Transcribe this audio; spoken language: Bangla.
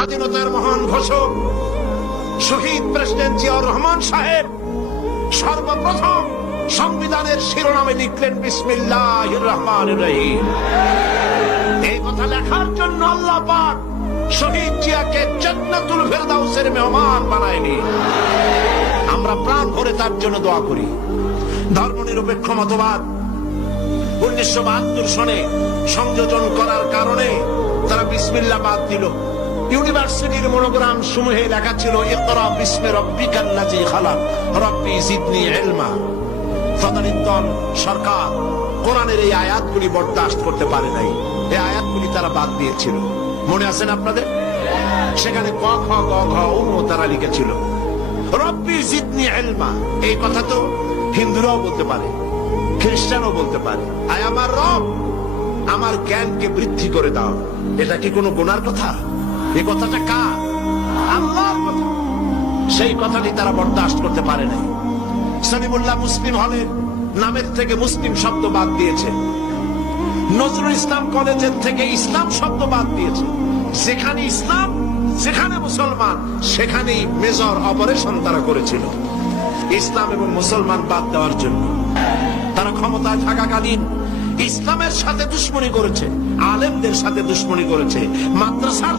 স্বাধীনতার মহান ঘোষক শহীদ প্রেসিডেন্ট জিয়াউর রহমান সাহেব সর্বপ্রথম সংবিধানের শিরোনামে লিখলেন বিসমিল্লাহ রহমান রহিম। এই কথা লেখার জন্য আল্লাহ পাক শহীদ জিয়াকে জান্নাতুল ফেরদাউসের মেহমান বানায়নি। আমরা প্রাণ ভরে তার জন্য দোয়া করি। ধর্মনিরপেক্ষ মতবাদ উনিশশো বাহাত্তর সনে সংযোজন করার কারণে তারা বিসমিল্লা বাদ দিল। ইউনিভার্সিটির মনোগ্রাম সমূহে লেখা ছিল, ইকরা বিসমে রব্বিকাল্লাজি খালাক, রব্বি জিদনি ইলমা। তদানীন্তন সরকার কোরআনের এই আয়াতগুলি বরদাস্ত করতে পারে নাই। এই আয়াতগুলি তারা বাদ দিয়েছিল। মনে আছেন আপনাদের? সেখানে ক, খ, গ, ঘ ও তারা লিখেছিল, রব্বি জিদনি ইলমা। এই কথা তো হিন্দুরাও বলতে পারে, খ্রিস্টানও বলতে পারে। আয় আমার রব, আমার জ্ঞানকে বৃদ্ধি করে দাও। এটা কি কোনো গোনার কথা? এই কথাটা কা আল্লাহর কথা। সেই কথাটি তারা বরদাস্ত করতে পারে নাই। সলিমুল্লাহ মুসলিম হলের নামের থেকে মুসলিম শব্দ বাদ দিয়েছে। নজরুল ইসলাম কলেজের থেকে ইসলাম শব্দ বাদ দিয়েছে। যেখানে ইসলাম, যেখানে মুসলমান, সেখানেই মেজর অপারেশন তারা করেছিল। ইসলাম এবং মুসলমান বাদ দেওয়ার জন্য। তারা ক্ষমতায় থাকাকালীন ইসলামের সাথে দুশ্মনী করেছে, আলেমদের সাথে দুশ্মনী করেছে, মাদ্রাসার